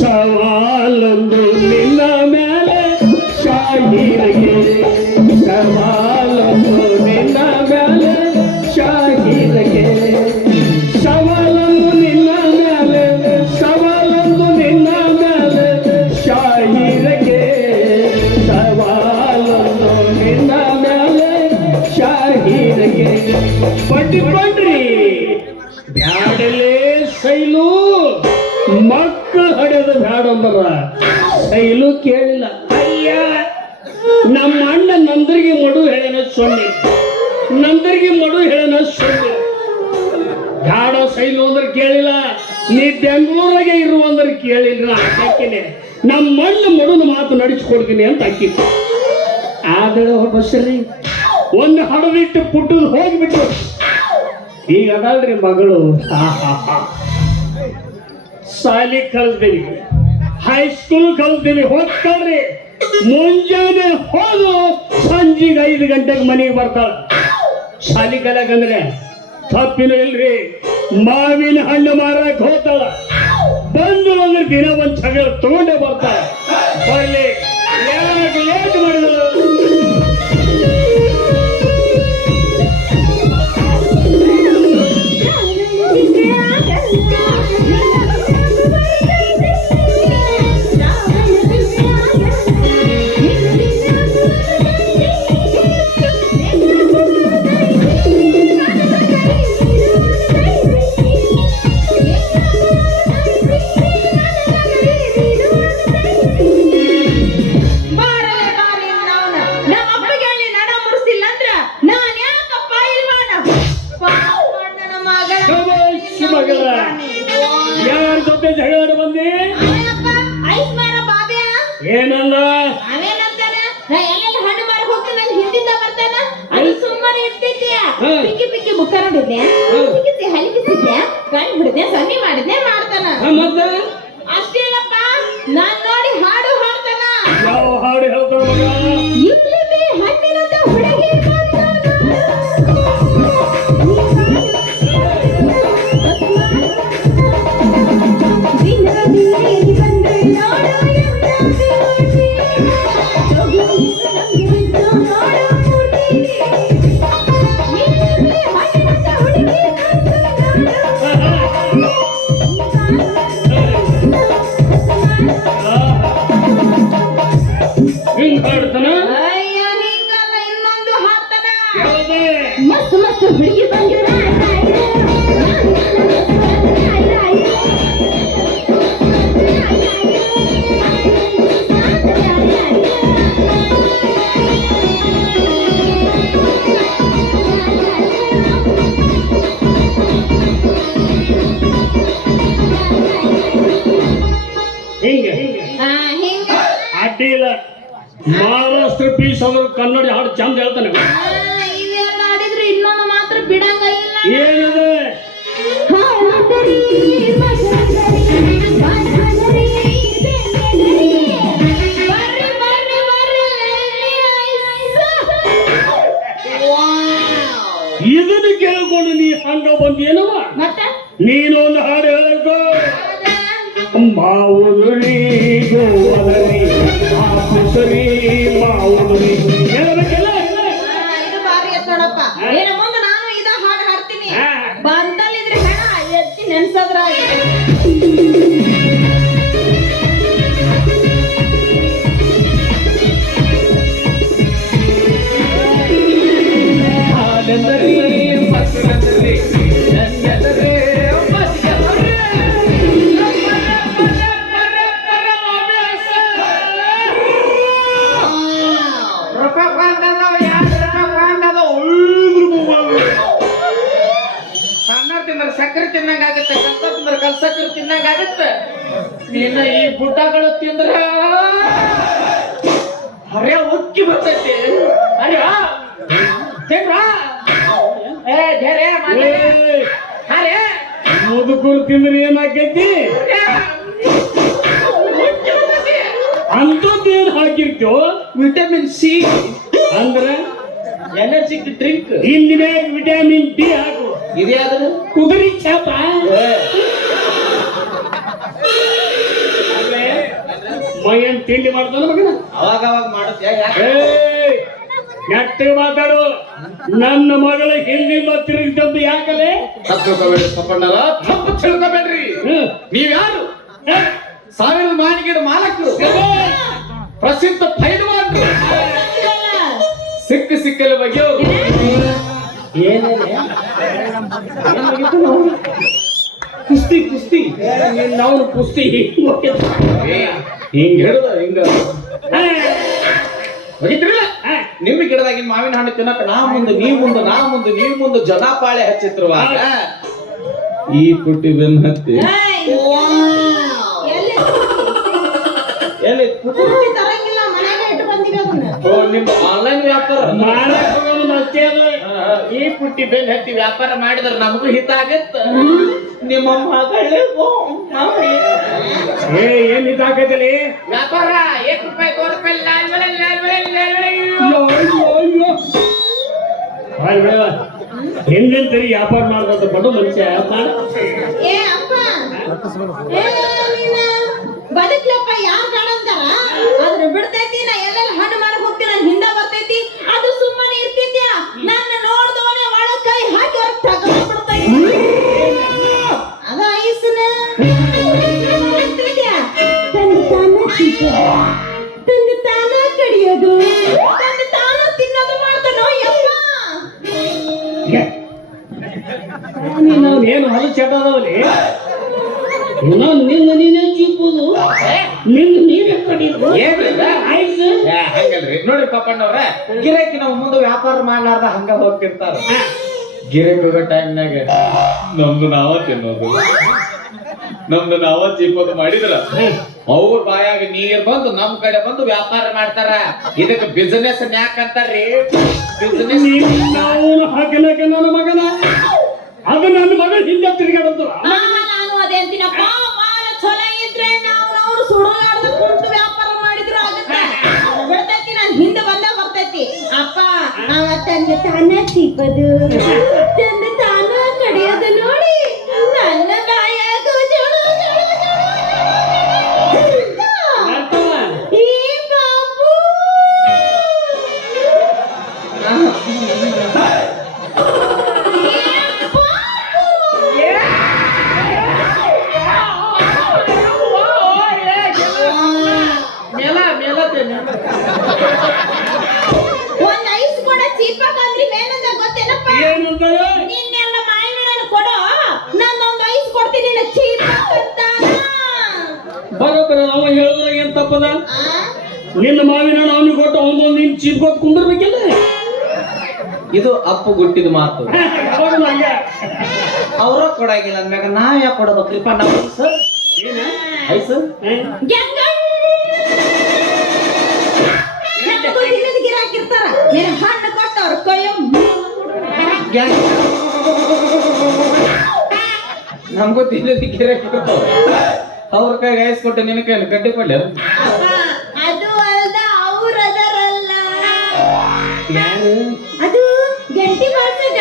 ಸವಾಲೊಂದು ನಿನ್ನ ಮೇಲೆ ಶಾಹಿರಗೆ, ಸವಾಲೊಂದು ನಿನ್ನ ಮೇಲೆ ಶಾಹಿರಗೆ, ಸವಾಲೊಂದು ನಿನ್ನ ಮೇಲೆ, ಸವಾಲೊಂದು ನಿನ್ನ ಮೇಲೆ ಶಾಹಿರಗೆ, ಸವಾಲೊಂದು ನಿನ್ನ ಮೇಲೆ ಶಾಹಿರಗೆ. ಬಡ್ಡಿ ಬಡ್ರಿ ಬ್ಯಾಡಲೇ ಸೈಲು, ಮಕ್ಕಳು ಹಡೆದ ಬ್ಯಾಡಂಬರ ಸೈಲು ಕೇಳಿಲ್ಲ. ಅಯ್ಯ ನಮ್ಮ ಅಣ್ಣ ನಂದರಿಗೆ ಮಡು ಹೇಳನ ಸೊನ್ನೆ, ನಂದರಿಗೆ ಮಡು ಹೇಳನ ಸೊನ್ನೆ. ಬ್ಯಾಡ ಸೈಲು ಅಂದ್ರೆ ಕೇಳಿಲ್ಲ, ನೀ ಬೆಂಗಳೂರಾಗೆ ಇರು ಅಂದ್ರೆ ಕೇಳಿಲ್ಲ. ಹಾಕಿನಿ ನಮ್ಮ ಅಣ್ಣ ಮಡುನ ಮಾತು ನಡೆಸ್ಕೊಡ್ತೀನಿ ಅಂತ ಹಾಕಿತ್ತು. ಆದ್ರೆ ಬಸ್ರಿ ಒಂದು ಹಡದಿಟ್ಟು ಪುಟ್ಟದು ಹೋಗ್ಬಿಟ್ಟು ಈಗ ಅದಲ್ರಿ ಮಗಳು. ಶಾಲಿ ಕಲ್ತೀವಿ, ಹೈಸ್ಕೂಲ್ ಕಲ್ತೀವಿ, ಹೋಗ್ತಾಳ್ರಿ. ಮುಂಜಾನೆ ಹೋದು ಸಂಜೆಗೆ 5 ಗಂಟೆಗೆ ಮನೆಗೆ ಬರ್ತಾಳ. ಶಾಲಿ ಕಲಿಯಕಂದ್ರೆ ತಪ್ಪಿನ ಇಲ್ರಿ. ಮಾವಿನ ಹಣ್ಣು ಮಾರಕ್ ಹೋಗ್ತಾಳ, ಬಂದು ಅಂದ್ರೆ ದಿನ ಒಂದು ಜಗಳ ತಗೊಂಡೇ ಬರ್ತಾಳ. ಬರ್ಲಿ ಲೇಟ್ ಮಾಡಿದ್ರು. ಯಾರ ಜೊತೆ ಜಗಳ ಬಂದಿ? ಏನಲ್ಲ ಸನ್ನಿ ಮಾಡಿದ್ನೆ ಮಾಡ್ತಾನ. ಅಷ್ಟೇ ಅಲ್ಲಪ್ಪ, ನಾನ್ ನೋಡಿ ಹಾಡು ಹಾಡ್ತಾನ. ಯಾವ ಹಾಡು ಹೇಳ್ತಾನ ಮಗ? ಹಣ್ಣಿನಂತ ಹುಡುಗಿ ಹಿಂಗ್ ಹಾಡ್ತಾನ. ಹಿಂಗಲ್ಲ, ಇನ್ನೊಂದು ಹಾಡ್ತಾನ. ಯಾವುದೇ ಮಸ್ತ್ ಮಸ್ತ್ ಹುಡುಗಿ ಬಂದಿರ ಹಿಂಗೆ ಹಿಂಗ ಅಡ್ಡಿ ಇಲ್ಲ. ಮಹಾರಾಷ್ಟ್ರ ಪೀಸ್ ಅವರು ಕನ್ನಡ ಹಾಡು ಚಂದ ಹೇಳ್ತಾನೆ. ಇವೆಲ್ಲ ಆಡಿದ್ರೆ ಇನ್ನೊಂದು ಮಾತ್ರ ಬಿಡಂಗ ಇಲ್ಲ. ಏನದೆ? ಇದನ್ನು ಕೇಳ್ಕೊಂಡು ನೀ ಹಂಗ ಬಂದೇನವ? ನೀನು ಒಂದು ಹಾಡು ಹೇಳಬೇಕು. ಮಾವುದುರಿ ಗೋವದರಿ ಆಪುಸರಿ ಮಾವುದುರಿ ಹೇಳಬೇಕಲ್ಲ. ಇದು ಬಾರಿ ಎತ್ ನೋಡಪ್ಪ. ಇನ್ನು ಮುಂದೆ ನಾನು ಇದ ಹಾಡು ಹಾಡ್ತೀನಿ. ಬಂದಲ್ಲಿದ್ರೆ ಹೆಣ ಎತ್ತಿ ನೆನ್ಸದ್ರ ಸಕ್ಕರೆ ತಿನ್ನಂಗಾಗತ್ತೆ, ಕಲ್ಸಕ್ಕರೆ ತಿನ್ನಂಗಾಗತ್ತೆ. ನೀನ ಈ ಬುಡ್ಡಗಳು ತಿಂದ್ರ ಹರ್ಯ ಉಕ್ಕಿ ಬರ್ತೈತಿ. ಅರೆ ಮುದುಕರು ತಿಂದ್ರೆ ಏನಾಕೈತಿ? ಅಂತದ್ದೇನು ಹಾಕಿರ್ತೇವ? ವಿಟಮಿನ್ ಸಿ ಅಂದ್ರೆ ಎನರ್ಜಿ ಡ್ರಿಂಕ್. ಹಿಂದಿನ ವಿಟಮಿನ್ ಡಿ ಹಾಕು. ಇದ್ಯಾವ್ದು ಕುದುರೆ ಚಾಪ ಮೈಯನ್ ತಿಂಡಿ ಮಾಡ್ತಾನ ಮಗನ ಅವಾಗ ಅವಾಗ ಮಾಡುತ್ತೆ ಯಾಕೆ ನೆಟ್ಟ ಮಾತಾಡು ನನ್ನ ಮಗಳ ಹಿಂದಿನ ತಿರುಗಿದಂದು ಯಾಕಲೆ ತಪ್ಪು ತಿಳ್ಕೊಬೇಡ್ರಿ ಪಪ್ಪಣ್ಣರ ತಪ್ಪು ತಿಳ್ಕೊಬೇಡ್ರಿ ನೀವ್ಯಾರು ಸಾವಿರ ಮಾನಿಗಿಡ ಮಾಲಕರು ಪ್ರಸಿದ್ಧ ಪೈಲ್ವಾನ್ರು ಸಿಕ್ಕಲ್ಲಿ ಬಗೆಯವರು ಕುಸ್ತಿ ಕುಸ್ತಿ ನಾವು ಕುಸ್ತಿ ಹಿಂಗ ಹೇಳುದ ಹಿಂಗ ಹೋಗಿದ್ರಲ್ಲ ನಿಮ್ಮ ಗಿಡದಾಗಿನ ಮಾವಿನ ಹಣ್ಣು ತಿನ್ನಕ ನಾ ಮುಂದೆ ನೀವ್ ಮುಂದೆ ನಾ ಮುಂದೆ ನೀವ್ ಮುಂದೆ ಜನಾಪಾಳೆ ಹಚ್ಚಿತ್ರವಾಗ ಈ ಪುಟ್ಟಿ ಬೆನ್ನ ಹತ್ತಿ ಎಲ್ಲಿ ತರಂಗಿಲ್ಲ ಮನೆಯಾಗ ಇಟ್ಟು ಬಂದಿವಿ ಅದನ್ನ ಓ ನಿಮ್ ಆನ್ಲೈನ್ ವ್ಯಾಪಾರ ಮಾಡಕ್ ಹೋಗೋದು ಅಷ್ಟೇ ಅಲ್ಲ. ಈ ಪುಟ್ಟಿ ಬೆನ್ನ ಹತ್ತಿ ವ್ಯಾಪಾರ ಮಾಡಿದ್ರೆ ನಮಗೂ ಹಿತ ಆಗತ್ತ ನಿಮ್ಮ ಮಗಳಿಗೂ ಏನ್ ಇದಾಗತ್ತಲಿ ವ್ಯಾಪಾರ ₹1 ₹2 ಲಾಲ್ ಹೆಂಗಂತರಿ ವ್ಯಾಪಾರ ಮಾಡ್ದಂತ ಬಡ ಮನುಷ್ಯ ಏ ಅಪ್ಪ ಏ ನೀನ ಬದುಕ್ಲಪ್ಪ ಯಾರ್ ಕಾಣಂತಾರ ಅದ್ರ ಬಿಡ್ತೈತಿ ನಾ ಎಲ್ಲೆಲ್ಲ ಹಣ್ಣು ಮಾರಕ್ ಹೋಗ್ತೀನಿ ನನ್ ಹಿಂದ ಬರ್ತೈತಿ ಅದು ಸುಮ್ಮನೆ ಇರ್ತಿದ್ಯಾ ನನ್ನ ನೋಡ್ದವನೇ ಒಳ ಕೈ ಹಾಕಿ ಹೊರಗ್ ತಗೊಂಡ್ ಬಿಡ್ತೈತಿ ಅದ ಐಸನ ತಂದು ತಾನ ಕಡಿಯೋದು ತಂದು ತಾನ ತಿನ್ನೋದು ಮಾಡ್ತಾನೋ ಯಪ್ಪ ಏನು ಹೊಲ ಚಟದವಲ್ಲಿ ನಿನ್ನ ನೀನೇ ಚೀಪುದು ನಿನ್ನ ನೀವೇ ಕಡಿಯೋದು ಆಯ್ತು ಹಂಗಲ್ರಿ ನೋಡ್ರಿ ಪಾಪಣ್ಣವ್ರ ಗಿರಾಕಿ ನಾವು ಮುಂದೆ ವ್ಯಾಪಾರ ಮಾಡ್ಲಾರ್ದ ಹಂಗ ಹೋಗ್ತಿರ್ತಾರ ಗಿರಾಕಿ ಹೋಗೋ ಟೈಮ್ನಾಗ ನಮ್ದು ನಾವ ತಿನ್ನೋದು ನಮ್ದು ನಾವ ಚೀಪೋದು ಮಾಡಿದ್ರ ಅವ್ರ ಬಾಯಾಗ ನೀರ್ ಬಂದು ನಮ್ ಕಡೆ ಬಂದು ವ್ಯಾಪಾರ ಮಾಡ್ತಾರ ಇದಕ್ಕೆ ಬಿಸಿನೆಸ್ ಯಾಕಂತಾರ್ರಿ ಬಿಸಿನೆಸ್ ನಾವು ಹಾಕಲಕ ನನ್ನ ಮಗನ ಅದು ನನ್ನ ಮಗಳ ಹಿಂದೆ ತಿರುಗಾಡಂತ ನಾನು ಅದೇ ಅಂತೀನಪ್ಪ ಮಾಲ ಚಲೋ ಇದ್ರೆ ನಾವು ಸುಡುಗಾಡ್ದ ಕುಂತು ವ್ಯಾಪಾರ ಮಾಡಿದ್ರು ಆಗುತ್ತೆ ಬಿಡ್ತೈತಿ ನಾನು ಹಿಂದೆ ಬರ್ತೈತಿ ಅಪ್ಪ ಅವ ತಂದೆ ತಾನ ಚೀಪದು ತಂದೆ ತಾನ ಕಡಿಯೋದು ನೋಡಿ ನನ್ನ ಬಾಯಾಗ ಜೋಳು ಈ ಬಾಬು ಒಂದ್ ಐಸ್ ಕೊಡ ಚೀಪಾಗ ಅಂದ್ರಿ ಮೇನಂದ ಗೊತ್ತೇನಪ್ಪ ಏನಂತಾರೆ ನಿನ್ನೆಲ್ಲ ಮಾಯಿನ ಕೊಡೋ ನಾನೊಂದು ಐಸ್ ಕೊಡ್ತೀನಿ ಚೀಪಾಗ ಬರೋಬ್ಬರ ಅವ ಹೇಳಿದ್ರೆ ಏನ್ ತಪ್ಪದ ನಿನ್ನ ಮಾವಿನ ಅವನಿಗೆ ಕೊಟ್ಟು ಅವನೊಂದು ನೀನ್ ಚೀಪ್ಕೋತ್ ಕುಂದಿರ್ಬೇಕಿಲ್ಲ ಇದು ಅಪ್ಪು ಗುಟ್ಟಿದ ಮಾತು ಅವ್ರ ಕೊಡಾಗಿಲ್ಲ ಅಂದ್ಮ್ಯಾಗ ನಾ ಯಾಕೆ ಕೊಡಬೇಕ್ರಿಪ್ಪ ನಾವು ಐಸ್ ಗಿರಾಕಿರ್ತಾರ ನೀನು ಹಣ್ಣು ಕೊಟ್ಟವ್ರ ಕೊಯ್ಯೋ ನಮ್ಗೂ ತಿನ್ನೋದಿ ಗಿರಾಕಿ ಅವ್ರ ಕೈಗೆ ಐಸ್ ಕೊಟ್ಟು ನಿನ್ನ ಕೈ ಗಡ್ಡೆ ಕೊಡ್ಲಿ ಅದು ಅಲ್ದ ಅವ್ರ ಅದರಲ್ಲ ಯಾರು ಅದು ಗಂಟಿ ಮಾಡ್ತದ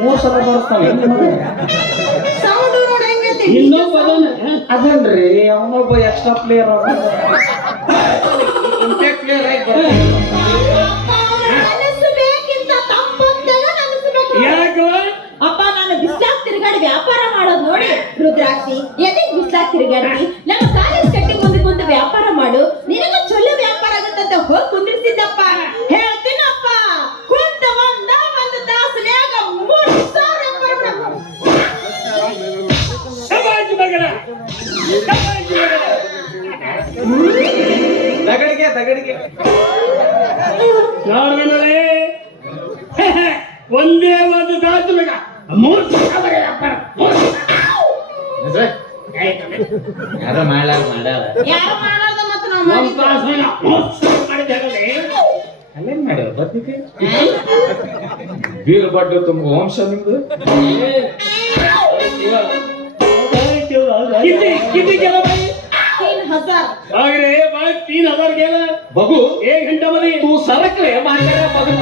3 ಸಲ ಬರ್ತಾನೆ ಸೌಂಡ್ ನೋಡಂಗೈತಿ ಇನ್ನೊಬ್ಬ ಅದನ್ರಿ ಅವನೊಬ್ಬ ಎಕ್ಸ್ಟ್ರಾ ಪ್ಲೇಯರ್ ಪ್ಲೇಯರ್ ಆಗಿ ನೆನೆಸಬೇಕಿಂತ ತಪ್ಪಂದಾಗ ನೆನೆಸಬೇಕು ಯಾಕ ಅಪ್ಪ ನಾನು ಬಿಸ್ಲಾಕ್ ತಿರುಗಾಡಿ ವ್ಯಾಪಾರ ಮಾಡೋದು ನೋಡಿ ರುದ್ರಾಕ್ಷಿ ಎದಕ್ ಬಿಸ್ಲಾಕ್ ತಿರುಗಾಡಿ ನಮ್ಮ ಕಾಲೇಜ್ ಕಟ್ಟಿ ಮುಂದೆ ಕುಂತು ವ್ಯಾಪಾರ ಮಾಡು ನಿನಗ ಚೊಲೋ ವ್ಯಾಪಾರ ಆಗತ್ತಂತ ಹೋಗಿ ಕುಂದಿರ್ಸಿದ್ದಪ್ಪ ಹೇಳ್ತೀನಪ್ಪ ಕುಂತ ಒಂದು ತಾಸನ್ಯಾಗ 3,000 ಸಮಾಜ ಮಗನ ತಗಡಿಗೆ ನೋಡ್ಬೇನಲ್ಲೇ ಒಂದೇ ಒಂದು ತಾಸು ಬೇಕ 3,000 ವ್ಯಾಪಾರ ಯಾರೋ ಮಾಡ್ಯಾರ ಯಾರು ಮಾಡೋದು ಮತ್ತೆ ನಾವು ಒಂದು ತಾಸು 3,000 ಮಾಡಿದ್ದಾಗಲೇ ಅಲ್ಲೇನ್ ಮಾಡ್ಯಾರ ಬದ್ನಿಕೆ ಬೀರ್ ಬಡ್ಡು ತುಂಬ ವಂಶ ನಿಮ್ದು किती केलं बाई 3,000 अरे बाई 3,000 केलं बघू 1 घंट्यामध्ये तू सरकले माझ्या बघू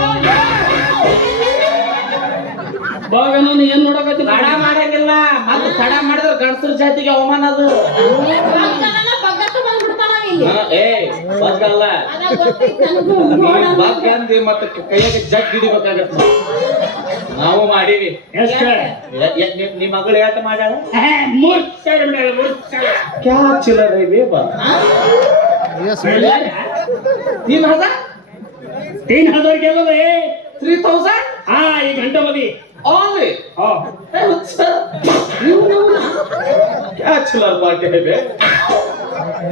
ಬಾಗನ ಏನ್ ನೋಡಕತ್ತಿ ತಡ ಮಾಡಂಗಿಲ್ಲ ಮತ್ತೆ ತಡ ಮಾಡಿದ್ರೆ ಗಂಡಸರ ಜಾತಿಗೆ ಅವಮಾನ ಅದು ಬಗ್ಗಕ್ಕ ಬಂದ್ಬಿಡ್ತಾನ ಇಲ್ಲಿ ಏ ಬಗ್ಗಲ್ಲ ಅದ ಗೊತ್ತೈತ್ ನನಗೂ ನೋಡ ಬಗ್ಗ ಅಂದಿ ಮತ್ತೆ ಕೈಯಾಗ ಜಗ್ ಹಿಡಿಬೇಕಾಗತ್ತ ನಾವು ಮಾಡೀವಿ ಎಷ್ಟ ನಿಮ್ ಮಗಳು ಯಾಕೆ ಮಾಡ್ಯಾಳ ಮೂರ್ ಸಾವಿರ ಬಿಡಲ್ಲ, 3,000. ಕ್ಯಾ ಚಿಲ್ಲರ್ है बे बा 3000 3,000 गेलं रे 3000 हा एक घंटा मध्ये ओनली हो क्या चिಲ್ಲರ್ पार्टी है बे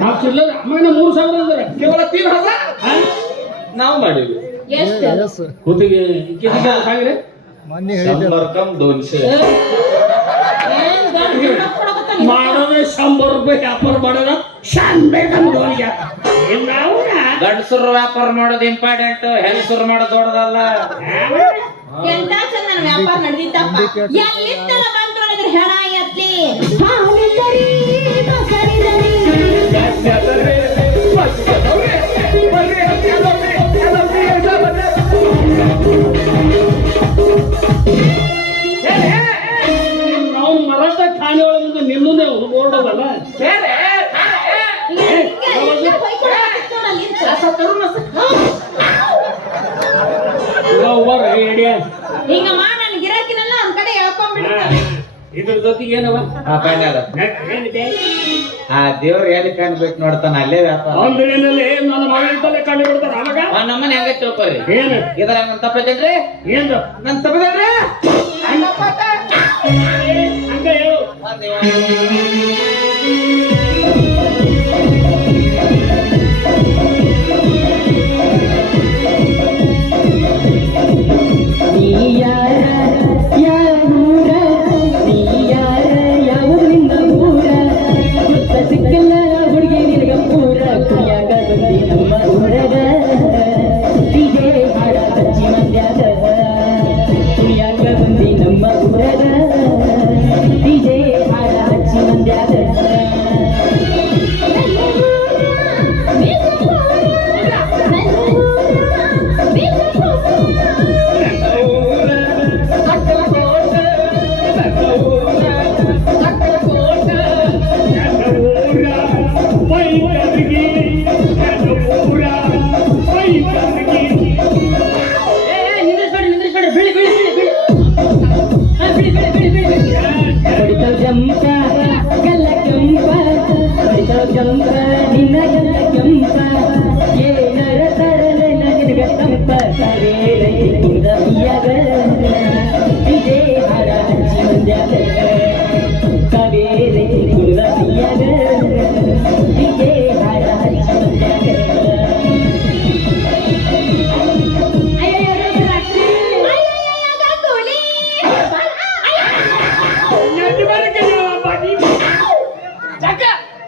ನಾವು ಚಿಲ್ಲರ್ ಆಮೇಲೆ 3,000 ಅಂದ್ರೆ ಕೇವಲ 3000 ನಾವು ಮಾಡೀವಿ ಎಷ್ಟು ಕೂತಿಗೆ ಕಿಸಿಗೆ ಸಾಂಗ್ರೆ 100 कम 200 ಏನ್ ಗಂಡ ಕೊಡಕತ್ತಾನ ಮಾಡೋದೇ 100 ರೂಪಾಯಿ ವ್ಯಾಪಾರ ಮಾಡೋದ ಶಾನ್ಬೇಕು ನಮ್ಗೆ ಏನ್ ನಾವು ಗಂಡಸರು ವ್ಯಾಪಾರ ಮಾಡೋದು ಇಂಪಾರ್ಟೆಂಟ್ ಹೆಂಗಸರು ಮಾಡೋದು ದೊಡ್ಡದಲ್ಲ ಎಂತ ಚಂದನ ವ್ಯಾಪಾರ ನಡೆದಿತ್ತಪ್ಪ ಎಲ್ಲಿತ್ತಲ್ಲ ಬಂತು ಅನ್ನೋದ್ರ ಹೆಣ ಎತ್ಲಿ ಹಾಲಿದ್ದರಿ ಮೊಸರಿದರಿ ನಾವು ಮರಾಠ ಠಾಣೆ ಒಳಗೆ ನಿಲ್ಲುದೇ ಬೋರ್ಡವಲ್ಲ ಹಿಂಗ ಮಾ ನನ್ ಗಿರಾಕಿನೆಲ್ಲ ಒಂದ್ ಕಡೆ ಹೇಳ್ಕೊಂಡ್ಬಿಡ್ತಾರೆ ಇದ್ರ ಜೊತೆಗೆ ಏನವ ಏನಿದೆ ಆ ದೇವ್ರ ಎಲ್ಲಿ ಕಾಣ್ಬೇಕು ನೋಡ್ತಾನ ಅಲ್ಲೇ ವ್ಯಾಪಾರ ಆಂಧ್ರನಲ್ಲಿ ನನ್ನ ಮಗಳಿದ್ದಲ್ಲೇ ಕಂಡು ಬಿಡ್ತಾರ ಅವಾಗ ನಮ್ಮನೆ ಹೆಂಗ ತಿಳ್ಕೊರಿ ಏನು ಇದ್ರ ನನ್ ತಪ್ಪೈತೇನ್ರಿ ಏನು ನನ್ ತಪ್ಪದೇನ್ರಿ ಹಂಗ ಹೇಳು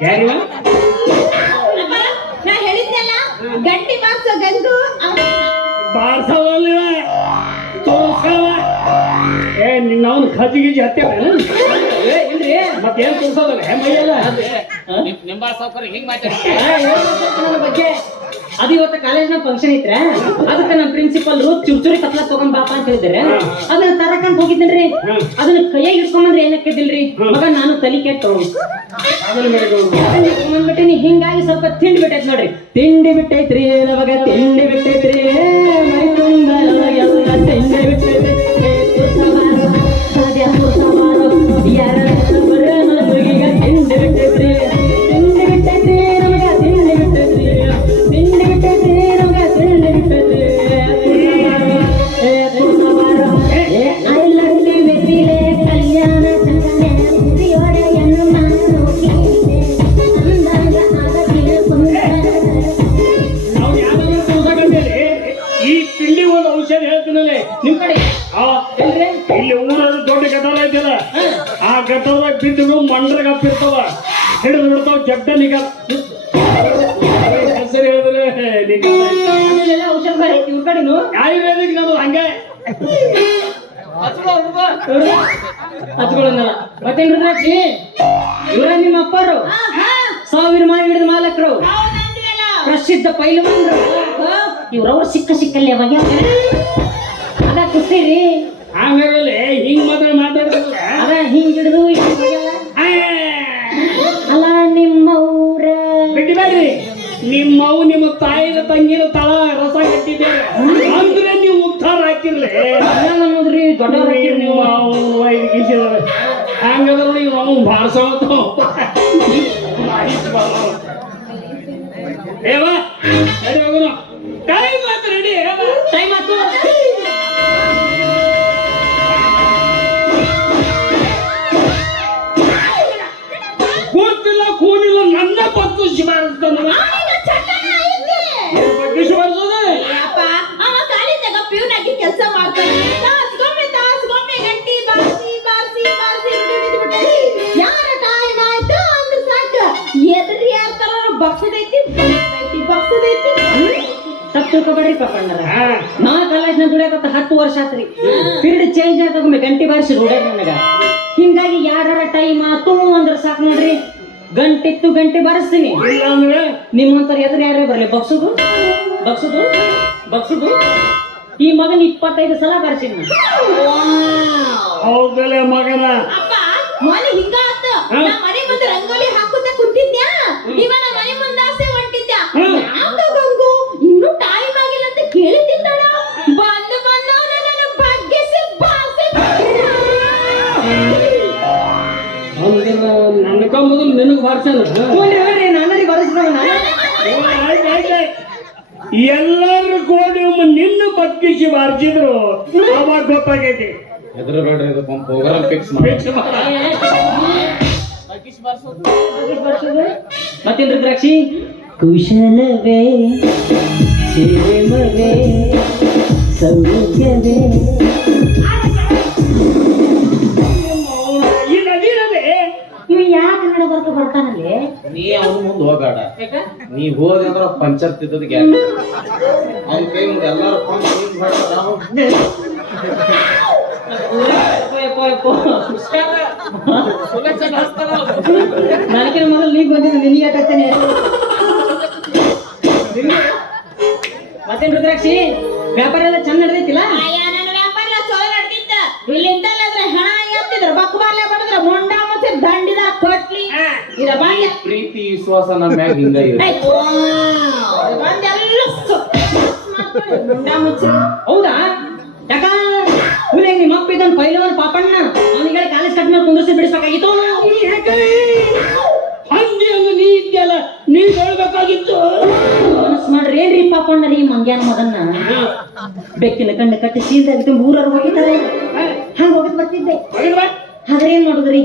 ಯಾರಿವ ನಾ ಹೇಳಿದ್ನಲ್ಲ ಗಂಟಿ ಬಾರ್ಸೋ ಗಂಗು ಬಾರ್ಸವಲ್ಲ ತೋರ್ಸವ ಏ ನಿನ್ನವನ್ ಖಜಿಗಿಜಿ ಹತ್ತೇವ ಇಲ್ರಿ ಮತ್ತೇನ್ ತೋರ್ಸೋದಲ್ಲ ಮೈಯಲ್ಲ ನಿಂಬಾ ಸಾವ್ಕಾರ ಹಿಂಗ್ ಮಾತಾಡ್ತೀವಿ ನನ್ನ ಬಗ್ಗೆ ಅದು ಇವತ್ತು ಕಾಲೇಜ್ನ ಫಂಕ್ಷನ್ ಐತ್ರ ಅದಕ್ಕೆ ನಮ್ಮ ಪ್ರಿನ್ಸಿಪಲ್ ಚುರ್ಚುರಿ ಕತ್ಲ ತಗೊಂಡ್ ಬಾಪ ಅಂತ ಹೇಳಿದ್ರೆ ಅದನ್ನ ತರಕಂತ ಹೋಗಿದ್ದೇನ್ರಿ ಅದನ್ನ ಕೈಯಾಗ ಇಟ್ಕೊಂಬಂದ್ರೆ ಏನಕ್ಕಿದ್ದಿಲ್ರಿ ಮಗ ನಾನು ತಲಿ ಕೆಟ್ಟು ಇಟ್ಕೊಂಡ್ಬಿಟ್ಟಿನಿ ಹಿಂಗಾಗಿ ಸ್ವಲ್ಪ ತಿಂಡಿ ಬಿಟ್ಟೈತ್ ನೋಡ್ರಿ ತಿಂಡಿ ಬಿಟ್ಟೈತ್ರಿ ನಮಗ ತಿಂಡಿ ಬಿಟ್ಟೈತ್ರಿ ಮೈ ತುಂಬ ಎಲ್ಲ ತಿಂಡಿ ಬಿಟ್ಟೈತ್ರಿ ಯಾರ ಈಗ ತಿಂಡಿ ಬಿಟ್ಟೈತ್ರಿ ತಿಂಡಿ ಬಿಟ್ಟೈತ್ರಿ ನಮಗ ತಿಂಡಿ ಬಿಟ್ಟೈತ್ರಿ ತಿಂಡಿ ಬಿಟ್ಟೈತ್ರಿ ನಮಗ ತಿಂಡಿ ಬಿಟ್ಟೈತ್ರಿ ಕಲ್ಯಾಣ ನಾವು ಯಾವ್ದಾದ್ರು ತೋರ್ಸಕಂತೇಳಿ ಈ ತಿಂಡಿ ಒಂದು ಔಷಧ ಹೇಳ್ತೀನಲ್ಲೇ ನಿಮ್ ಕಡೆ ಇಲ್ಲಿ ಊರಲ್ಲಿ ದೊಡ್ಡ ಗಟಾರ ಐತಿಲ್ಲ ಆ ಗಟಾರದಾಗ ಬಿದ್ದು ಮಂಡ್ರಗ ಅಪ್ಪಿರ್ತಾವ ಹಿಡಿದು ಬಿಡ್ತಾವ ಜಡ್ಡ ನಿಗ ಹೆಸರು ಹೇಳಿದ್ರೆ ಔಷಧ ಬರೀ ಇವ್ರ ಕಡೆನು ಆಯುರ್ವೇದಿಕ್ ನಮ್ದು ಹಂಗೆ ಹಚ್ಕೊಳ್ಳೋದಲ್ಲ ಮತ್ತೇನ್ ರುದ್ರಾಕ್ಷಿ ಇವರ ನಿಮ್ಮ ಅಪ್ಪರು 1000 ಮಾಡಿ ಹಿಡಿದ ಮಾಲಕರು ಪ್ರಸಿದ್ಧ ಪೈಲ್ವಾನ್ರು ಇವ್ರವ್ರು ಸಿಕ್ಕ ಸಿಕ್ಕಲ್ಲಿ ಅವಾಗ ಅದ ಕುಸ್ತಿರಿ ಆಮೇಲೆ ಹಿಂಗ್ ದೊಡ್ಡವ್ರ ನೀವು ಹಂಗಂದ್ರೆ ನೀವು ನಾವು ಭಾಷಾವತ ಏವಾ ರೆಡಿ ಹೋಗೋಣ ಟೈಮ್ ಆಯ್ತು ರೆಡಿ ಟೈಮ್ ಆಯ್ತು ಕೂತಿಲ್ಲ ಕೂನಿಲ್ಲ ನನ್ನ ಪತ್ತು ಶಿವಾರ್ತಾನ ಬಗ್ಗೆ ಶಿವಾರ್ಸೋದೆ ಅಪ್ಪ ಅವ ಕಾಲೇಜಾಗ ಪ್ಯೂನ್ ಆಗಿ ಕೆಲಸ ಮಾಡ್ತಾನೆ ತಾಸ್ಗೊಮ್ಮೆ ಗಂಟಿ ಬಾರ್ಸಿ ಯಾರ ಟೈಮ್ ಆಯ್ತು ಅಂದ್ರೆ ಸಾಕು ಎದ್ರಿ ಯಾರ ತರ ಬಗ್ಸದೈತಿ ತಪ್ಪು ತಿಳ್ಕೊಬೇಡ್ರಿ ಪಾಪಣ್ಣರ ನಾ ಕಾಲೇಜ್ನ ದುಡಿಯಾಕತ್ತ 10 ವರ್ಷ ಆತ್ರಿ ಪೀರಿಯಡ್ ಚೇಂಜ್ ಆಗೋಮ್ಮೆ ಗಂಟೆ ಬಾರಿಸಿ ದುಡ್ಯಾಕ ನನಗ ಹಿಂಗಾಗಿ ಯಾರ ಟೈಮ್ ಆತು ಅಂದ್ರೆ ಸಾಕು ನೋಡ್ರಿ ಗಂಟೆ ಬಾರಿಸ್ತೀನಿ ಇಲ್ಲ ಅಂದ್ರೆ ನಿಮ್ಮಂತರ ಎದುರು ಯಾರೇ ಬರ್ಲಿ ಬಗ್ಸುದು ಈ ಮಗನ್ 25 ಸಲ ಬಾರಿಸಿನಿ ಹೌದಲೆ ಮಗನ ಅಪ್ಪ ಮನೆ ಹಿಂಗ ಆತ ನಾ ಮನೆ ಮುಂದೆ ರಂಗೋಲಿ ಹಾಕುತ್ತಾ ಕುಂತಿದ್ಯಾ ಇವ ನಮ್ಮ ಮನೆ ಮುಂದಾಸೆ ಹೊಂಟಿದ್ಯಾ ಯಾಕ ಗಂಗು ಇನ್ನೂ ಟೈಮ್ ಆಗಿಲ್ಲ ಅಂತ ಕೇಳಿದ್ದಿದ್ದಾಳ ಬಂದು ನನ್ನ ಭಾಗ್ಯಸಿ ಬಾಸೆ ನನ್ಕ ಮೊದಲು ನಿನಗೆ ಬಾರ್ಸಲ್ಲ ನಾನರಿ ಬಾರಿಸಿದವ ಎಲ್ಲರೂ ಕೂಡಿ ನಿನ್ನ ಬಗ್ಗಿಸಿ ಬಾರಿಸಿದ್ರು ಅವಾಗ ಗೊತ್ತಾಗೈತಿ ಎದುರು ಬೇಡ್ರಿ ಇದು ಪ್ರೋಗ್ರಾಮ್ ಫಿಕ್ಸ್ ಮಾಡಿ ಮತ್ತೇನ್ರಿ ದ್ರಾಕ್ಷಿ ಕುಶಲವೇ ಕ್ಷೇಮವೇ ಸೌಖ್ಯವೇ ಈ ನದಿರದೆ ಇವ್ ಯಾಕೆ ಕನ್ನಡ ಬರ್ತಾನಲ್ಲಿ ನೀ ಅವ್ನ ಮುಂದೆ ಹೋಗಾಡ ನೀ ಹೋದೆ ಅಂದ್ರ ಪಂಚರ್ ತಿದ್ದದ ಗ್ಯಾಸ್ ಅವ್ನ ಕೈ ಮುಂದೆ ಎಲ್ಲಾರು ನನಗೆ ಮೊದಲು ನೀಗ್ ಬಂದಿದ್ದು ನಿನಗೆ ಯಾಕತ್ತೇನೆ ಮತ್ತೇನ್ ರುದ್ರಾಕ್ಷಿ ವ್ಯಾಪಾರ ಎಲ್ಲ ಚಂದ ನಡೆದೈತಿಲ್ಲ ಅಯ್ಯ ನನ್ನ ವ್ಯಾಪಾರ ಎಲ್ಲ ಚಲೋ ನಡೆದಿತ್ತ ಇಲ್ಲಿಂದಲ್ಲಾದ್ರೆ ಹಣ ಎತ್ತಿದ್ರ ಬಕ್ಬಾಲೆ ಬಡದ್ರ ಮುಂಡ ಮತ್ತೆ ದಂಡಿದ ಕೊಟ್ಲಿ ಇದ ಬಂದ ಪ್ರೀತಿ ವಿಶ್ವಾಸ ನಮ್ಮ ಮ್ಯಾಗ ಹಿಂಗ ಇರುತ್ತೆ ಬಂದೆಲ್ಲ ಮುಂಡ ಮುಚ್ಚಿ ಹೌದಾ ಯಾಕ ಹುಲಿ ನಿಮ್ಮ ಅಪ್ಪ ಇದನ್ ಪೈಲವನ್ ಪಾಪಣ್ಣ ಅವನಿಗೆ ಕಾಲೇಜ್ ಕಟ್ ಮೇಲೆ ಕುಂದ್ರಿಸಿ ಬಿಡಿಸ್ಬೇಕಾಗಿತ್ತು ಹಂಗೆ ನೀ ಇದ್ಯಲ್ಲ ನೀ ಹೇಳ್ಬೇಕಾಗಿತ್ತು ಮನಸ್ ಮಾಡ್ರಿ ಏನ್ರಿ ಪಾಪಣ್ಣ ರೀ ಮಂಗ್ಯಾನ ಮಗನ್ನ ಬೆಕ್ಕಿನ ಕಣ್ಣು ಕಟ್ಟಿ ಸೀದಾಗಿತ್ತು ಊರವ್ರು ಹೋಗಿದ್ದಾರೆ ಹಂಗ ಹೋಗಿದ್ ಬರ್ತಿದ್ದೆ ಆದ್ರೆ ಏನ್ ಮಾಡುದ್ರಿ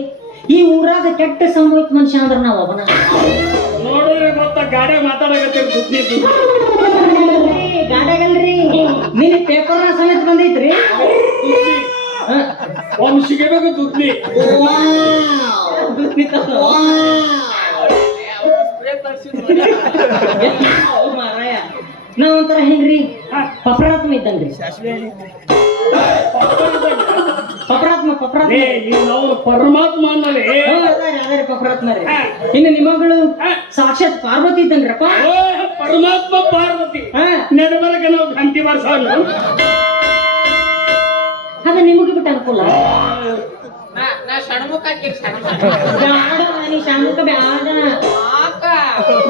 ಈ ಊರಾಗ ಕೆಟ್ಟ ಸಂಭವಿತ ಮನುಷ್ಯ ಅಂದ್ರ ನಾವ್ ಅವನ ನೋಡಿದ್ರೆ ಗೊತ್ತ ಗಾಡಿ ಮಾತಾಡಕತ್ತೀರಿ ಗಾಡ್ಯಾಗಲ್ರಿ ನಿನ್ ಪೇಪರ್ ಸಮೇತ ಬಂದೈತ್ರಿ ಒಂದು ಸಿಗಬೇಕು ದುಡ್ಡಿ ಮಾರಾಯ ನಾವ್ ಒಂಥರ ಹೆಂಗ್ರಿ ಪಪರಾತ್ಮ ಇದ್ದಂಗ್ರಿ ಪಪರಾತ್ಮ ನಾವು ಪರಮಾತ್ಮ ಅನ್ನಲೇ ಅದೇ ಪಪರಾತ್ಮ ರೀ ಇನ್ನು ನಿಮ್ಮಗಳು ಸಾಕ್ಷಾತ್ ಪಾರ್ವತಿ ಇದ್ದಂಗ್ರಪ್ಪ ಪರಮಾತ್ಮ ಪಾರ್ವತಿ ನಡಬರಕ ನಾವು ಗಂಟಿ ಬಾರ್ಸ ಅದ ನಿಮಗೆ ಬಿಟ್ಟು ಅನುಕೂಲ ಬ್ಯಾಡ ನೀ ಶಾಮುಕ ಬ್ಯಾಡ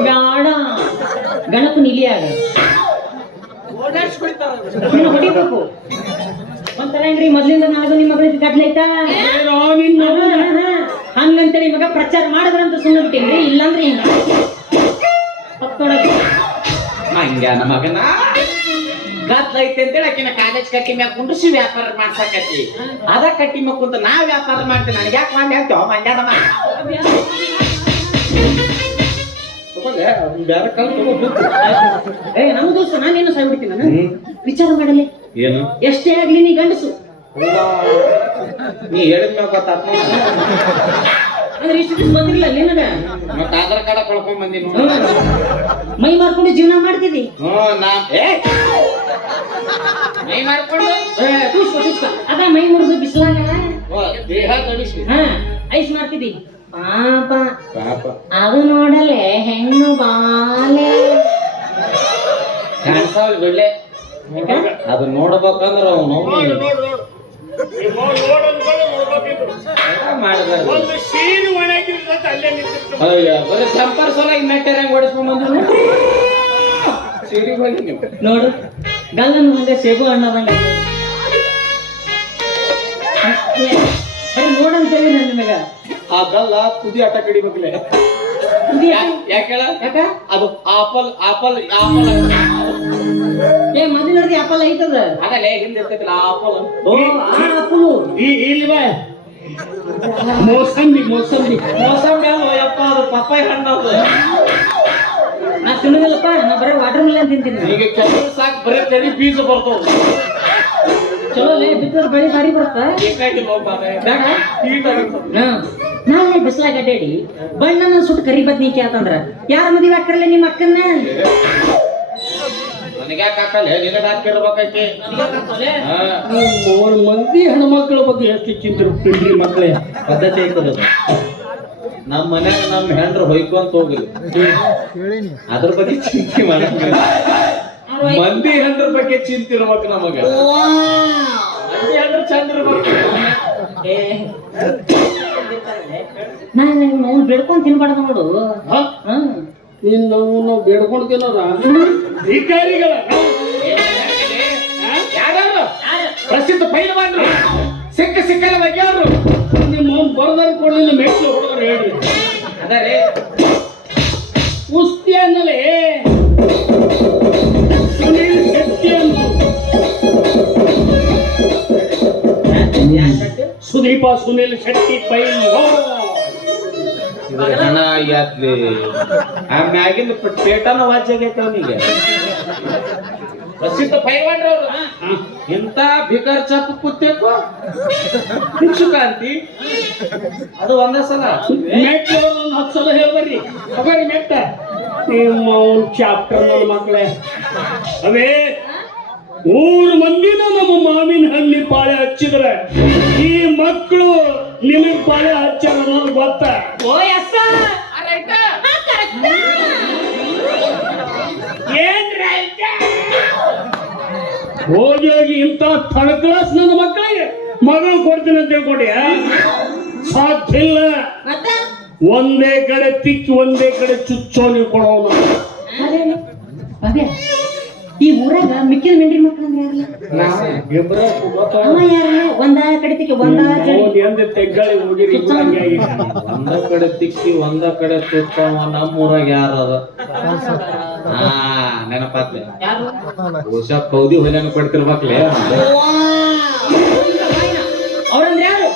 ಬ್ಯಾಡ ಗಣಪ ನಿಲಿಯಾಗ ಹೊಡಿಬೇಕು ಒಂಥರ ಹೆಂಗ್ರಿ ಮೊದ್ಲಿಂದ ನಾಲ್ಕು ನಿಮ್ಮ ಮಗಳಿಗೆ ಕಡ್ಲೈತಾ ಹಂಗಂತೇಳಿ ಮಗ ಪ್ರಚಾರ ಮಾಡಿದ್ರಂತ ಸುಮ್ಮನೆ ಬಿಟ್ಟಿನ್ರಿ ಇಲ್ಲಾಂದ್ರೆ ಹಿಂಗ ಮಂಗ್ಯಾನ ಮಗನ ಗದ್ಲ ಐತೆ ಅಂತೇಳಿ ಆಕಿನ ಕಾಲೇಜ್ ಕಟ್ಟಿ ಮ್ಯಾಗ ಕುಂಡ್ರಿಸಿ ವ್ಯಾಪಾರ ಮಾಡ್ಸಕತ್ತಿ ಅದ ಕಟ್ಟಿ ಮ್ಯಾಗ ಕುಂತ ನಾ ವ್ಯಾಪಾರ ಮಾಡ್ತೀನಿ ನನಗೆ ಯಾಕೆ ಮಾಡಿ ಹೇಳ್ತೇವ ಮಂಗ್ಯಾನ ಬೇರೆ ಕಲ್ ಏ ನಮ್ಮ ದೋಸ್ತ ನಾನೇನು ಸಾಯ್ಬಿಡ್ತೀನಿ ನಾನು ವಿಚಾರ ಮಾಡಲಿ ಏನು ಎಷ್ಟೇ ಆಗ್ಲಿ ನೀ ಗಂಡಸು ನೀ ಹೇಳಿದ ಮ್ಯಾಗ ಗೊತ್ತಾತ ಅಂದ್ರೆ ಇಷ್ಟು ದಿವಸ ಬಂದಿರಲಿಲ್ಲ ನಿನಗ ಮತ್ತೆ ಆಧಾರ್ ಕಾರ್ಡ್ ಕಳ್ಕೊಂಡ್ ಬಂದಿನಿ ಮೈ ಮಾರ್ಕೊಂಡು ಜೀವನ ಮಾಡ್ತಿದ್ದಿ ಮೈ ಮಾಡ್ಕೊಂಡು ಅದ ಮೈ ಮುರಿದು ಬಿಸಿಲಾಗ ದೇಹ ತಡಿಸಿ ಹಾ ಐಸ್ ಮಾಡ್ತಿದ್ದಿ ಪಾಪ ಪಾಪ ಅದು ನೋಡಲೆ ಹೆಣ್ಣು ಬಾಲೆ ಕಾಣಿಸಾವಲ್ ಬಿಡ್ಲೆ ಅದು ನೋಡ್ಬೇಕಂದ್ರ ಅವ್ನು ಮಾಡಿದಾರ ಸೀರೆ ಒಣಗಿದ್ರೆ ಅಲ್ಲೇ ನಿಂತಿರ್ತಾರೆ ಅಯ್ಯ ಬರೀ ಜಂಪರ್ ಸೋಲಾಗಿ ಮೆಟ್ಟರ್ ಹೆಂಗ್ ಓಡಿಸ್ಕೊಂಡ್ ಬಂದ್ರು ಸೀರೆಗೆ ಹೋಗಿ ನೀವು ನೋಡು ಗಲ್ಲನ್ ಮುಂದೆ ಸೇಬು ಹಣ್ಣದಂಗ ನಿನಗ ಅದಲ್ಲ ತುದಿ ಆಟ ಕಡಿಬೇಕಲೆ ಯಾಕೆ ಹೇಳ ಯಾಕ ಅದು ಆಪಲ್ ಆಪಲ್ ಆಪಲ್ ಏ ಮೊದಲು ನೋಡಿದ ಆಪಲ್ ಐತದ ಅದಲ್ಲೇ ಹಿಂದೆ ಇರ್ತೈತಿಲ್ಲ ಆಪಲ್ ಓ ಆ ಆಪಲು ಇಲ್ಲಿ ಬಾ ಮೋಸಂಬಿ ಮೋಸಂಬಿ ಮೋಸಂಬಿ ಅಲ್ವ ಯಪ್ಪ ಅದು ಪಪ್ಪಾಯಿ ಹಣ್ಣು ಅದು ನಾ ತಿನ್ನೋದಿಲ್ಲಪ್ಪ ನಾ ಬರೀ ವಾಟರ್ ಮಿಲನ್ ತಿಂತೀನಿ ಈಗ ಕೆಲವು ಸಾಕು ಬರೀ ತೆರಿ ಬೀಜ ಬರ್ತಾವ ಚಲೋ ಲೇ ಬಿತ್ತದ ಬೆಳಿ ಭಾರಿ ಬರುತ್ತ ಬೇಕಾಗಿ ಬೇಡ ಹೀಟ್ ಆಗಿರ್ತದೆ ನಾಳೆ ಬಿಸಿಲಾಗ ಅಡ್ಡಾಡಿ ಬಣ್ಣನ ಸುಟ್ಟು ಕರಿ ಬದ್ನಿಕೆ ಆತಂದ್ರ ಯಾರ ಮದುವೆ ಹಾಕರಲ್ಲ ನಿಮ್ಮ ಅಕ್ಕನ್ನ ನನಗೆ ಯಾಕೆ ಹಾಕಲ್ಲ ನಿನಗೆ ಹಾಕಿರ್ಬೇಕೈತಿ 3 ಮಂದಿ ಹೆಣ್ಮಕ್ಳ ಬಗ್ಗೆ ಎಷ್ಟು ಚಿಂತಿರು ಪಿಂಡ್ರಿ ಮಕ್ಕಳೇ ಪದ್ಧತಿ ಐತದ ನಮ್ಮ ಮನ್ಯಾಗ ನಮ್ಮ ಹೆಂಡ್ರು ಹೊಯ್ಕೊಂತ ಹೋಗಿಲ್ಲ ಅದ್ರ ಬಗ್ಗೆ ಚಿಂತೆ ಮಾಡಂಗಿಲ್ಲ ಮಂದಿ ಹೆಂಡ್ರ ಬಗ್ಗೆ ಚಿಂತೆ ಇರ್ಬೇಕು ನಮಗ ಮಂದಿ ಹೆಂಡ್ರು ಚಂದ ಇರ್ಬೇಕು ನಾನು ನಾವು ಬೆಳ್ಕೊಂಡ್ ತಿನ್ಬಾರ್ದು ನೋಡು ನೀನ್ ನಾವು ಬೇಡ್ಕೊಂಡು ತಿನ್ನೋರ ಅಧಿಕಾರಿಗಳ ಯಾರು ಪ್ರಸಿದ್ಧ ಪೈಲವಾನ್ರು ಸಿಕ್ಕಲ್ಲ ಬಗ್ಗೆಯವರು ನಿಮ್ಮ ಬರದಾರ ಕೊಡಲಿಲ್ಲ ಮೆಟ್ಲು ಹುಡುಗರು ಹೇಳ್ರಿ ಅದೇ ಕುಸ್ತಿ ಅನ್ನಲೇ ಸುನೀಲ್ ಶೆಟ್ಟಿ ಅನ್ನೋ ಸುದೀಪ ಸುನೀಲ್ ಶೆಟ್ಟಿ ಹಣ ಯಾತ್ರಿ ಆ ಮ್ಯಾಗಿನ ಪೇಟನ ವಾಚ್ ಆಗೈತೆ ಅವನಿಗೆ ಪ್ರಸಿದ್ಧ ಪೈಲ್ವಾನ್ರವ್ರು ಎಂತ ಭಿಕಾರ್ ಚಾಪ ಕೂತೇಕೋ ಭಿಕ್ಷುಕಾಂತಿ ಅದು ಒಂದೇ ಸಲ ಮೆಟ್ಲು ಒಂದು 10 ಸಲ ಹೇಳ್ಬರ್ರಿ ಹೋಗ್ರಿ ಮೆಟ್ಟ ನಿಮ್ಮ ಚಾಪ್ಟರ್ ನನ್ನ ಮಕ್ಕಳೇ ಅವೇ 3 ಮಂದಿನ ನಮ್ಮ ಮಾವಿನ ಹಣ್ಣಿ ಪಾಳೆ ಹಚ್ಚಿದ್ರೆ ಈ ಮಕ್ಕಳು ನಿಮಗೆ ಪಾಳೆ ಹಚ್ಚಾರ ಅನ್ನೋದು ಗೊತ್ತ ಓ ಎಸ್ ಹೋಗಿ ಹೋಗಿ ಇಂಥ ಥರ್ಡ್ ಕ್ಲಾಸ್ ನನ್ನ ಮಕ್ಕಳಿಗೆ ಮಗಳು ಕೊಡ್ತೀನಿ ಅಂತ ತಿಳ್ಕೊಂಡ್ಯ ಸಾಧ್ಯ ಇಲ್ಲ ಮತ್ತ ಒಂದೇ ಕಡೆ ತಿಕ್ಕಿ ಒಂದೇ ಕಡೆ ಚುಚ್ಚೋ ನೀವು ಕೊಡೋಣ ಅದೇ ಈ ಊರಾಗ ಮಿಕ್ಕಿದ ಮೆಂಡ್ರಿ ಮಕ್ಕಳು ಅಂದ್ರೆ ಯಾರಲ್ಲ ಅವ ಯಾರಲ್ಲ ಒಂದ ಕಡಿತಕ್ಕೆ ಒಂದ ಕಡೆ ತೆಗ್ಗಳಿ ಹೋಗಿರಿ ಒಂದ ಕಡೆ ತಿಕ್ಕಿ ಒಂದ ಕಡೆ ತುತ್ತವ ನಮ್ಮೂರಾಗ ಯಾರದ ನೆನಪಾತ್ಲೆ ಯಾರು ಬಹುಶಃ ಕೌದಿ ಹೊಲೆನ ಕೊಡ್ತಿರ್ಬೇಕ್ಲೆ ಅವ್ರಂದ್ರೆ ಯಾರು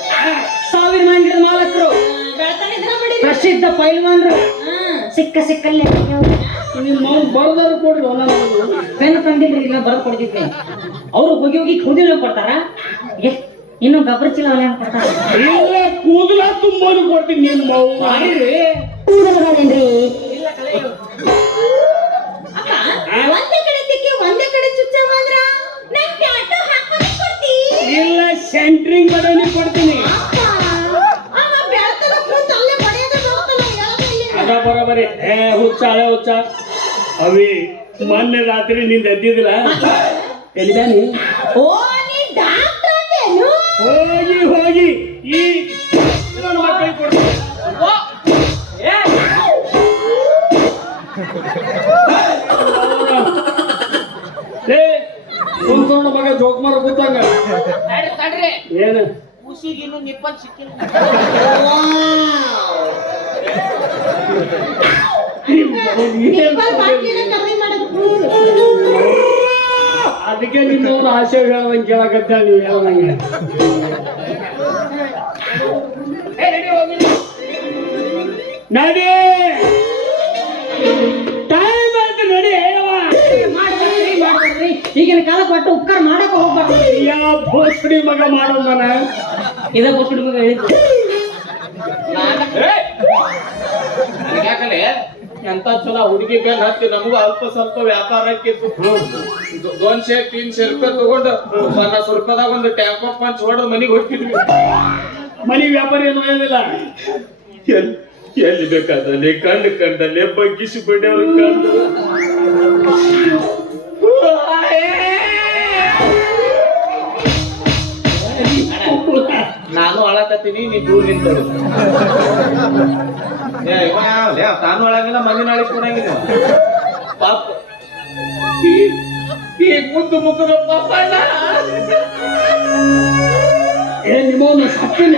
1000 ಮಂದಿರದ ಮಾಲಕರು ಬೆಳ್ತಾನೆ ದಿನ ಬಿಡಿ ಪ್ರಸಿದ್ಧ ಪೈಲ್ವಾನ್ರು ಸಿಕ್ಕಲ್ಲೇ ನಿಮ್ಮ ಬರದಾರ ಕೊಡ್ರಿ ಪೆನ್ ತಂದಿಲ್ರಿ ಇಲ್ಲ ಬರೆದು ಕೊಡ್ತಿದ್ವಿ ಅವ್ರು ಹೋಗಿ ಕೂದಲು ಕೊಡ್ತಾರ ಇನ್ನು ಗಬ್ಬರ ಚೀಲ ಹೊಲ ಕೊಡ್ತಾರ ಇಲ್ಲ ಕೂದಲ ತುಂಬೋದು ಕೊಡ್ತೀನಿ ನಿಮ್ಮ ಮೌ ಒಂದೇ ಕಡೆ ತಿಕ್ಕಿ ಒಂದೇ ಕಡೆ ಚುಚ್ಚವ ಅಂದ್ರ ನಂಗೆ ಟ್ಯಾಟೂ ಹಾಕೊಂಡು ಕೊಡ್ತಿ ಇಲ್ಲ ಸೆಂಟ್ರಿಂಗ್ ಬಡವನಿ ಕೊಡ್ತೀನಿ ಅವ ಬೆಳ್ತಾನ ಕೂತು ಅಲ್ಲೇ ಬಡಿಯೋದು ಬರ್ತಲ್ಲ ಹೇಳೋದಿಲ್ಲ ಅದ ಬರೋಬರಿ ಹುಚ್ಚ ಹಳೆ ಹುಚ್ಚ ಅವಿ ಮೊನ್ನೆ ರಾತ್ರಿ ನಿಂದ ಎದ್ದಿದಿಲ್ಲ ಎಲ್ಲಿದ್ದಾನಿ ಓ ನೀ ಡಾಕ್ಟರ್ ಅಂತೇನು ಹೋಗಿ ಹೋಗಿ ಈ ನನ್ನ ಮಕ್ಕಳಿಗೆ ಕೊಡ್ತೀನಿ ಕುಂತ್ಕೊಂಡು ಮಗ ಜೋಕ್ ಮಾರ ಕೂತಂಗ ಏನು ಖುಷಿಗಿನ್ನು ನಿಪ್ಪಲ್ ಸಿಕ್ಕಿಲ್ಲ ನಿಪ್ಪಲ್ ಬಾಟ್ಲಿನ ಕಮ್ಮಿ ಮಾಡೋದು ಅದಕ್ಕೆ ನಿಮ್ಮವ್ರ ಆಶೆ ಹೇಳದಂಗೆ ಕೇಳಕತ್ತ ನೀವು ಹೇಳದಂಗೆ ನಡಿ ಟೈಮ್ ಆಯ್ತು ನಡಿ ಹೇಳವ ಮಾಡ್ರಿ ಈಗಿನ ಕಾಲ ಕೊಟ್ಟು ಉಪಕಾರ ಮಾಡಕ ಹೋಗ್ಬಾರ್ದು ಯಾವ ಭೋಸ್ಡಿ ಮಗ ಮಾಡೋ ಮನ ಇದ ಕೊಟ್ಟು ಮಗ ಹೇಳಿದ್ದು ಯಾಕಲೆ ಎಂತ ಚಲೋ ಹುಡುಗಿ ಬೆನ್ ಹತ್ತಿ ನಮಗೂ ಅಲ್ಪ ಸ್ವಲ್ಪ ವ್ಯಾಪಾರ ಹಾಕಿತ್ತು 200-300 ರೂಪಾಯಿ ತಗೊಂಡು 50 ರೂಪಾಯಿದಾಗ ಒಂದು ಟ್ಯಾಂಕ್ ಪಂಚ್ ಹೊಡೆದು ಮನೆಗೆ ಹೋಗ್ತಿದ್ವಿ ಮನಿ ವ್ಯಾಪಾರ ಏನು ಏನಿಲ್ಲ ಎಲ್ಲಿ ಬೇಕಾದಲ್ಲಿ ಕಂಡಲ್ಲೇ ಬಗ್ಗಿಸಿ ಬಿಡೋರು ಕಂಡು ನಾನು ಅಳಕತ್ತೀನಿ ನೀ ದೂರ ನಿಂತರು ತಾನು ಅಳಂಗಿಲ್ಲ ಮಂದಿನ ಅಳಿಸ್ ಕೊಡಂಗಿಲ್ಲ ಪಾಪ ಈ ಮುದ್ದು ಮುಖದ ಪಾಪ ನಿಮ್ಮವನ್ನ ಸತ್ತಿನ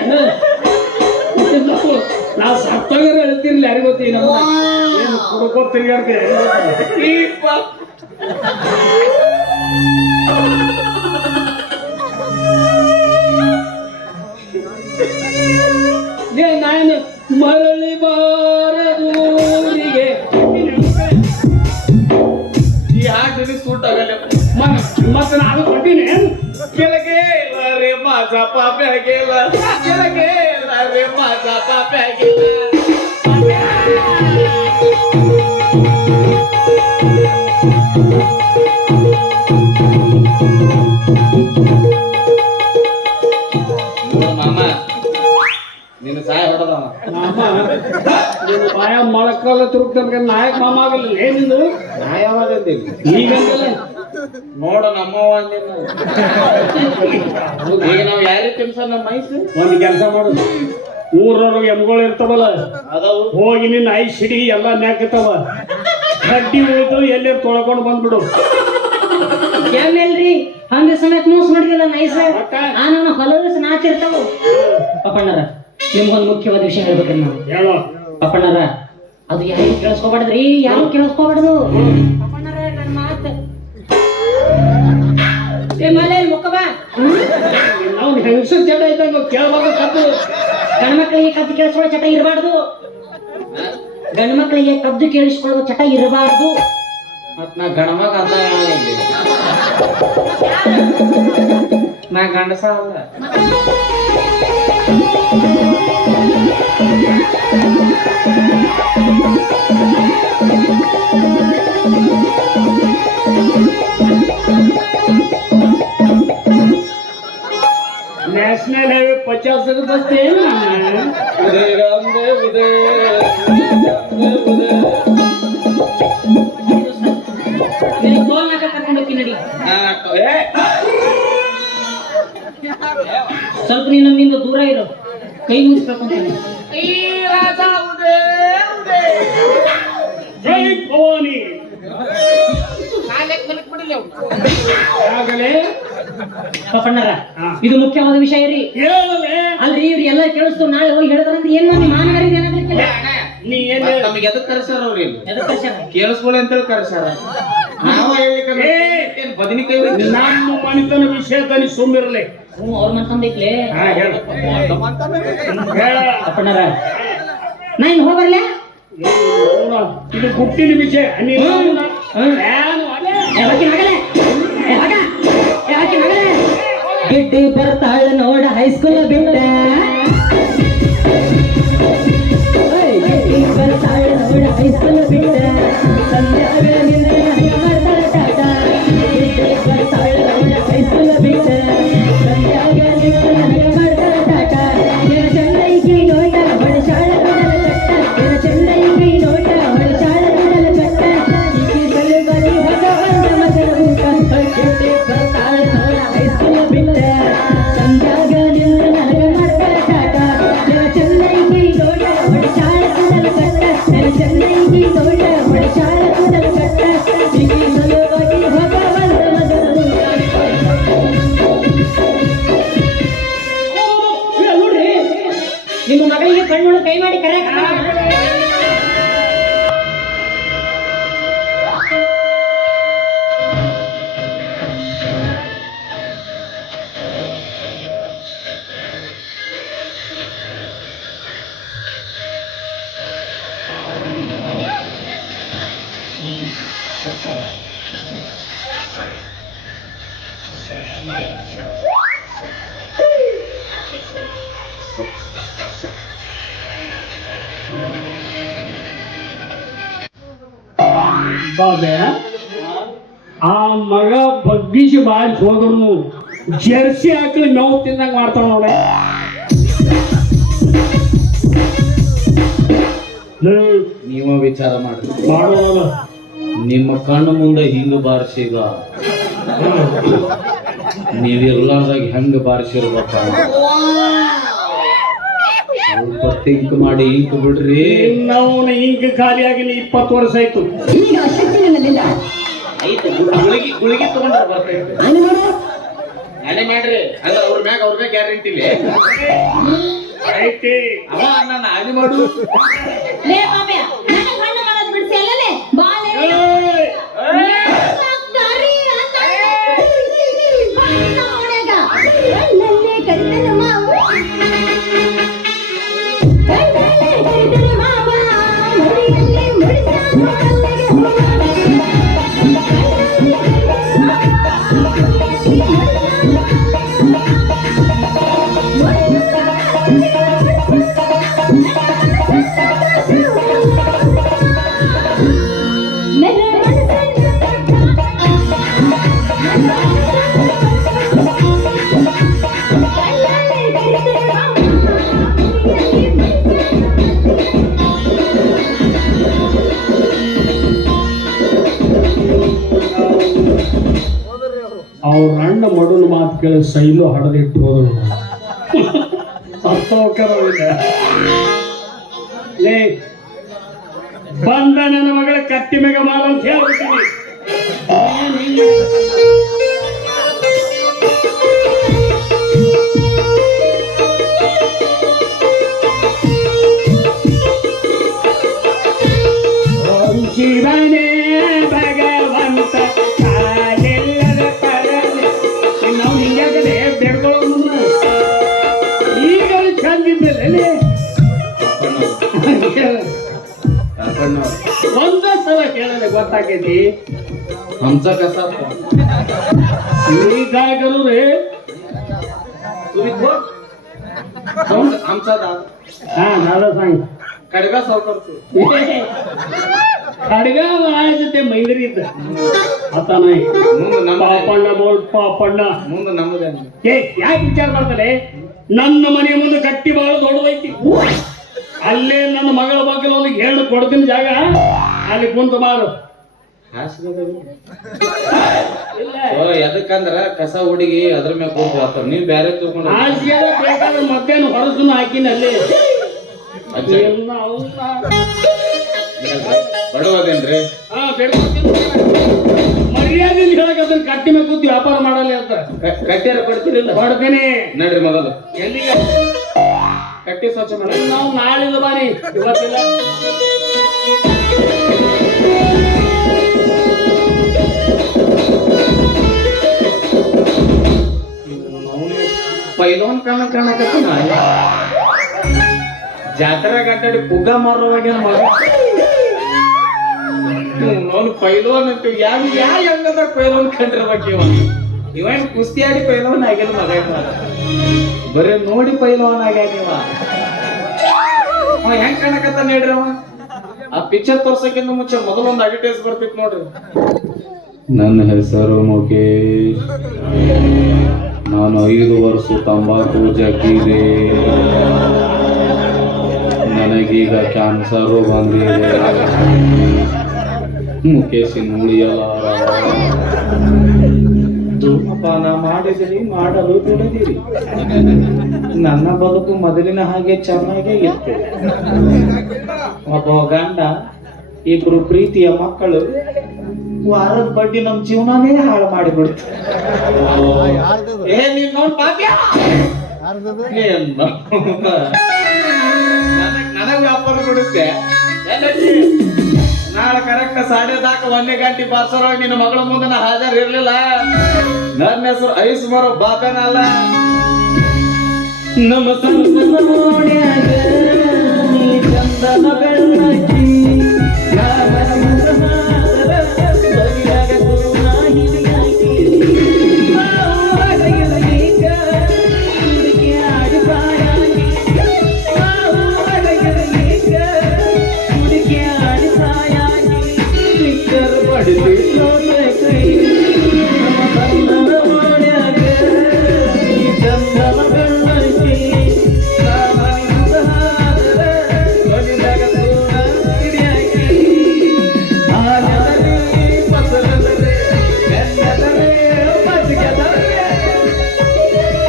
ನಾ ಸತ್ತಾಗಾರ ಹೇಳ್ತಿರ್ಲಿ ಯಾರಿಗ ಗೊತ್ತಿ ನಮ್ಮ ಏನು ಕುಡ್ಕೋ ತಿರ್ಗಾಡ್ತೆ ನಾನು ಮರಳಿ ಬಾರದೂರಿಗೆ ಈ ಹಾಡು ಸೂಟ್ ಆಗಲ್ಲ ಮತ್ತೆ ನಾನು ಕೊಟ್ಟಿನಿ ಕೆಳಗೆ ರೇ ಮಾಜಾ ಪಾಪೆ ಆಗಿಲ್ಲ ಕೆಳಗೆ ರೇ ಮಾಜಾ ಪಾಪೆ ಆಗಿಲ್ಲ ಮಾಮ ನೀನು ಸಹಾಯ ಹೊಡೆದವ ಮಾಮ ನೀನು ಬಾಯ ಮೊಳಕಲ್ಲ ತಿರುಗ್ತನ್ಕ ನಾಯಕ್ ಮಾಮ ಆಗಲ್ಲ ಏನಿದು ನ್ಯಾಯವಾದದ್ದಿಲ್ಲ ಈಗಂತಲ್ಲ ನೋಡ ನಮ್ಮವ ಅಂದಿಲ್ಲ ಈಗ ನಾವ್ ಯಾರಿಗೆ ತಿನ್ಸ ನಮ್ಮ ಮೈಸು ಒಂದು ಕೆಲಸ ಮಾಡುದು ಊರವ್ರಿಗೆ ಎಮ್ಗಳು ಇರ್ತಾವಲ್ಲ ಅದಾವು ಹೋಗಿ ನಿನ್ನ ಐಸ್ ಸಿಡಿ ಎಲ್ಲ ನ್ಯಾಕತಾವ ಕಡ್ಡಿ ಉಳಿದು ಎಲ್ಲೇ ತೊಳ್ಕೊಂಡು ಬಂದ್ಬಿಡು ಏನ್ರಿ ಹಂಗ ಸಮೇತ ಮೋಸ ಮಾಡಿದಿಲ್ಲ ನೈಸ ನಾನು ಹೊಲದ ನಾಚಿರ್ತಾವ ಪಪ್ಪಣ್ಣರ ನಿಮ್ಗೊಂದು ಮುಖ್ಯವಾದ ವಿಷಯ ಹೇಳ್ಬೇಕ್ರಿ ನಾವು ಹೇಳೋ ಪಪ್ಪಣ್ಣರ ಅದು ಯಾರು ಕೇಳಿಸ್ಕೋಬಾರ್ದ್ರಿ ಯಾರು ಕೇಳಿಸ್ಕೋಬಾರ್ದು ಪಪ್ಪಣ್ಣರ ನನ್ನ ಮಾತ ಏ ಮಲೆ ಮುಖ ಬಾ ನಾವು ಹೆಂಗಸರು ಚಟ ಇದ್ದಂಗ ಕೇಳ್ಬೇಕು ಕದ್ದು ಗಂಡ್ಮಕ್ಳಿಗೆ ಕದ್ದು ಕೇಳಿಸ್ಕೊಳ್ಳೋ ಚಟ ಇರಬಾರ್ದು ಗಂಡ್ಮಕ್ಳಿಗೆ ಕದ್ದು ಕೇಳಿಸ್ಕೊಳ್ಳೋ ಚಟ ಇರಬಾರ್ದು ಮತ್ ನಾ ಗಣಮಗ ಅಂತ ನಾ ಗಂಡಸ ಅಲ್ಲ ನ್ಯಾಷನಲ್ ಹೈವೇ 50 ಬಸ್ತೆ ನಿನಗೆ ಟೋಲ್ನಾಗ ಕರ್ಕೊಂಡು ಹೋಗ್ತೀನಿ ನಡಿ ಸ್ವಲ್ಪ ನೀನು ನಮ್ಮಿಂದ ದೂರ ಇರೋ ಕೈ ಮುಗಿಸ್ಬೇಕು ಅಂತೀನಿ ಜೈ ಭವಾನಿ ಆಗಲೇ ಪಪ್ಪಣ್ಣರ ಇದು ಮುಖ್ಯವಾದ ವಿಷಯ ರೀ ಹೇಳಲೇ ಅಲ್ರಿ ಇವ್ರು ಎಲ್ಲ ಕೇಳಿಸ್ತು ನಾಳೆ ಹೋಗಿ ಹೇಳಿದ್ರಂದ್ರೆ ಏನ್ ಮಾಡಿ ಮಾನವರಿಗೆ ಏನಾಗಬೇಕಿಲ್ಲ ನೀ ಏನ್ ನಮಗೆ ಎದಕ್ ಕರ್ಸ್ಯಾರ ಅವ್ರಿ ಎದಕ್ಕೆ ಕರ್ಸ್ಯಾರ? ಕೇಳಿಸ್ಕೊಳ್ಳಿ ಅಂತೇಳಿ ಕರ್ಸ್ಯಾರ ನಾವ ಏನ್ ಬದನಿಕಾಯಿ ನಮ್ಮ ಮನಿತನ ವಿಷಯದ ನೀ ಸುಮ್ಮಿರಲಿ ಹ್ಞೂ ಅವ್ರ ಮತ್ತೊಂದಿಕ್ಲೆ ಹೇಳ ಹೇಳ ಪಪ್ಪಣ್ಣರ ನಾ ಇನ್ನು ಹೋಗ್ಬರ್ಲೆ ಇದು ಗುಟ್ಟಿನ ವಿಷಯ ನೀನು ಏನು ಅದೇ ಗಿಡ್ಡಿ ಬರ್ತಾಳ ನೋಡ ಹೈಸ್ಕೂಲ್ ಬಿಟ್ಟ ಗಿಡ್ಡಿ ಬರ್ತಾಳ ನೋಡ ಹೈಸ್ಕೂಲ್ ಬಿಟ್ಟ ಸಂಧ್ಯಾಗ ನಿನ್ನ ಮಾಡ್ತಾಳ ಟಾಟ ಗಿಡ್ಡಿ ಬರ್ತಾಳ ನೋಡ ಹೈಸ್ಕೂಲ್ ಬಿಟ್ಟ ಸಂಧ್ಯಾಗ ನಿನ್ನ ಮಾಡ್ತಾಳ ಟಾಟ ನಿನ್ನ ಚಂದೈಕಿ ನೋಟ ಹೊಳಸಾಳ ಕೂಡಲ ಕಟ್ಟ ನಿನ್ನ ಚಂದೈಕಿ ನೋಟ ಹೊಳಸಾಳ ಕೂಡಲ ಕಟ್ಟ ಈಕಿ ಸಲುವಾಗಿ ಹೊಸ ಬಂದ ಮಗನ ಊಟ ಗಿಡ್ಡಿ ಬರ್ತಾಳ ನೋಡ ಹೈಸ್ಕೂಲ್ ಬಿಟ್ಟ ಸಂಧ್ಯಾಗ ನಿನ್ನ ನನಗ ಮಾಡ್ತಾಳ ಟಾಟ ನಿನ್ನ ಚಂದೈಕಿ ನೋಟ ಹೊಳಸಾಳ ಕೂಡಲ ಕಟ್ಟ ನಿನ್ನ ಚಂದೈಕಿ ನೋಟ ಹೊಳಸಾಳ ಕೂಡಲ ಕಟ್ಟ ಈಕಿ ಸಲುವಾಗಿ ಹೊಸ ಬಂದ ಮಗನ ಊಟ ನೋಡ್ರಿ ನಿಮ್ಮ ಮಗಳಿಗೆ ಕಣ್ಣು ಕೈ ಮಾಡಿ ಕರೆಯಕ ಬಾಬೆ ಆ ಮಗ ಬಗ್ಗಿಸಿ ಬಾಳಿ ಹೋದ್ರು ಜರ್ಸಿ ಹಾಕಿ ಮೇವು ತಿಂದಂಗ ಮಾಡ್ತಾವ ನೋಡ ನೀವ ವಿಚಾರ ಮಾಡ್ರಿ ಮಾಡೋಣ ನಿಮ್ಮ ಕಣ್ಣು ಮುಂದೆ ಹಿಂಗ ಬಾರಿಸಿಗ ನೀವಿರ್ಲಾರ್ದಾಗ ಹೆಂಗ ಬಾರಿಸಿರ್ಬೇಕ ಸ್ವಲ್ಪ ಥಿಂಕ್ ಮಾಡಿ ಇಂಕ್ ಬಿಡ್ರಿ ನಾವು ಇಂಕ ಖಾಲಿಯಾಗಿ 20 ವರ್ಷ ಆಯ್ತು ಆಯ್ತು ಗುಳಿಗೆ ಗುಳಿಗೆ ತಗೊಂಡ್ರೆ ಬರ್ತೈತೆ ಹಣೆ ಮಾಡ್ರಿ ಅಂದ್ರೆ ಅವ್ರ ಮ್ಯಾಗ ಗ್ಯಾರಂಟಿ ಇಲ್ಲ ಐತಿ ಅವ ನನ್ನ ಆಗಿ ಮಾಡು ಲೇ ಬಾಬ್ಯ ನನಗೆ ಹಣ್ಣು ಮಾಡೋದು ಬಿಡಿಸಿ ಅಲ್ಲಲೇ ಬಾಲೆ ಏಯ್! ಕರಿ ಅಂತ ಹಣ್ಣಿನ ಓಣ್ಯಾಗ ಕಣ್ಣಲ್ಲೇ ಕರಿತನ ಮಾವ ಕಣ್ಣಲ್ಲೇ ಕರಿತನ ಮಾವ ಮಡಿಯಲ್ಲೇ ಮುಡಿಸಾನು ಅಲ್ಲಿಗೆ ಹೋಗ ಅವ್ರ ಅಣ್ಣ ಮಡನ ಮಾತು ಕೇಳಿ ಸೈಲು ಹಡದಿಟ್ಟು ಹೋದ್ರು ಅರ್ಥವಕರವಿಲ್ಲ ಲೇ ಬಂದ ನನ್ನ ಮಗಳ ಕತ್ತಿ ಮೇಗ ಮಾಡು ಅಂತ ಹೇಳ್ಬಿಟ್ಟಿನಿ ಓಂ ಶಿವನೇ ಭಗವಂತ ಕಾಲೆಲ್ಲದ ಪರನೆ ನಾವು ಹಿಂಗಾಗದೆ ಬೇಡ್ಕೊಳ್ಳೋದು ಈಗ ಚಂದಿದ್ದಲೇ ಒಂದ ಸಲ ಕೇಳಲೆ ಗೊತ್ತಾಗೈತಿ ಹಂಸ ಕಸ ಈಗಾಗಲೂ ಹಂಸದ ಹಾ ನಾದ ಸಾಂಗ್ ಕಡ್ಗ ಸಾವ್ಕರ್ತು ಖಡ್ಗ ಜೊತೆ ಮೈಂದ್ರಿ ಇದ್ದ ಆತನ ಮುಂದೆ ನಮ್ಮ ಪಾಪಣ್ಣ ಬೋಲ್ಡ್ ಪಾಪಣ್ಣ ಮುಂದೆ ನಮ್ಮದೇ ಏ ಯಾಕೆ ವಿಚಾರ ಮಾಡ್ತಾರೆ ನನ್ನ ಮನೆ ಮುಂದೆ ಗಟ್ಟಿ ಬಹಳ ದೊಡ್ಡದೈತಿ ಅಲ್ಲೇ ನನ್ನ ಮಗಳ ಬಗ್ಗೆ ಒಂದು ಹೇಳು ಕೊಡ್ತೀನಿ ಜಾಗ ಅಲ್ಲಿ ಕುಂತು ಮಾರು ಓ ಎದಕ್ಕಂದ್ರ ಕಸ ಹುಡುಗಿ ಅದ್ರ ಮ್ಯಾಗ ಕೂತ್ ಹೇಳ್ತಾರ ನೀವ್ ಬ್ಯಾರೆ ತಿಳ್ಕೊಂಡ್ರ ಹಾಸಿಗೆ ಬೇಕಾದ್ರೆ ಮತ್ತೇನು ಹೊರಸನ್ನು ಹಾಕಿನ ಅಲ್ಲಿ ಅಜ್ಜ ಎಲ್ಲ ಅವ್ನ ಬಡವದೇನ್ರಿ ಹಾ ಬೇಡ್ಕೊತೀನಿ ಮರ್ಯಾದಿಂದ ಹೇಳಕ್ ಅದನ್ನ ಕಟ್ಟಿ ಮೇಲೆ ಕೂತು ವ್ಯಾಪಾರ ಮಾಡಲ್ಲ ಅಂತ ಕಟ್ಟಿಯಾರ ಕೊಡ್ತೀರಿಲ್ಲ ಹೊಡ್ತೀನಿ ನಡ್ರಿ ಮೊದಲು ಎಲ್ಲಿಗೆ ಕಟ್ಟಿ ಸ್ವಚ್ಛ ಮಾಡಿ ನಾವು ನಾಳಿದ ಬಾರಿ ಇವತ್ತಿಲ್ಲ ಪೈಲೋನ್ ಕಾಣಕತ್ತ ಜಾತ್ರೆ ಗಡ್ಡಾಡಿ ಪುಗ್ಗ ಮಾರುವಾಗ ಮಗ ಅವನು ಪೈಲೋನ್ ಅಂತೀವಿ ಯಾವ ಹೆಂಗದ ಪೈಲೋನ್ ಕಂಡಿರ್ಬೇಕು ಇವೇನ್ ಕುಸ್ತಿ ಆಡಿ ಪೈಲೋನ್ ಆಗ್ಯಾನ ಮಗ ಬರೀ ನೋಡಿ ಪೈಲೋನ್ ಆಗ್ಯಾನ ಅವ ಹೆಂಗ್ ಕಾಣಕತ್ತ ನೋಡ್ರಿ ಅವ ಆ ಪಿಕ್ಚರ್ ತೋರ್ಸಕ್ಕಿಂತ ಮುಂಚೆ ಮೊದಲೊಂದು ಅಡ್ವರ್ಟೈಸ್ ಬರ್ತಿತ್ತು ನೋಡ್ರಿ ನನ್ನ ಹೆಸರು ಮುಖೇಶ್ ನಾನು 5 ವರ್ಷ ತಂಬಾಕು ಜಗ್ಗಿದೆ ನನಗೀಗ ಕ್ಯಾನ್ಸರ್ ಬಂದಿದೆ ಮುಖೇಶಿನ ಉಳಿಯಲಾರ ಧೂಮಪಾನ ಮಾಡಿದಿರಿ ಮಾಡಲು ಬಿಡದಿರಿ ನನ್ನ ಬದುಕು ಮೊದಲಿನ ಹಾಗೆ ಚೆನ್ನಾಗೇ ಇತ್ತು ಒಬ್ಬ ಗಂಡ 2 ಪ್ರೀತಿಯ ಮಕ್ಕಳು ವಾರದ ಬಡ್ಡಿ ನಮ್ ಜೀವನನೇ ಹಾಳು ಮಾಡಿಬಿಡ್ತು ನನಗ್ ವ್ಯಾಪಾರ ಕೊಡುತ್ತೆ ನಾಳೆ ಕರೆಕ್ಟ್ 10:30 1 ಗಂಟೆ ಬಾರ್ಸೋರಾಗ ನಿನ್ನ ಮಗಳ ಮುಂದೆ ನಾ ಹಾಜರ್ ಇರ್ಲಿಲ್ಲ ನನ್ನ ಹೆಸರು ಐಸ್ ಮರೋ ಬಾಪೇನಲ್ಲ ನಮ್ಮ ಸಂಸಾರ ಚಂದನ ಬೆಳ್ಳ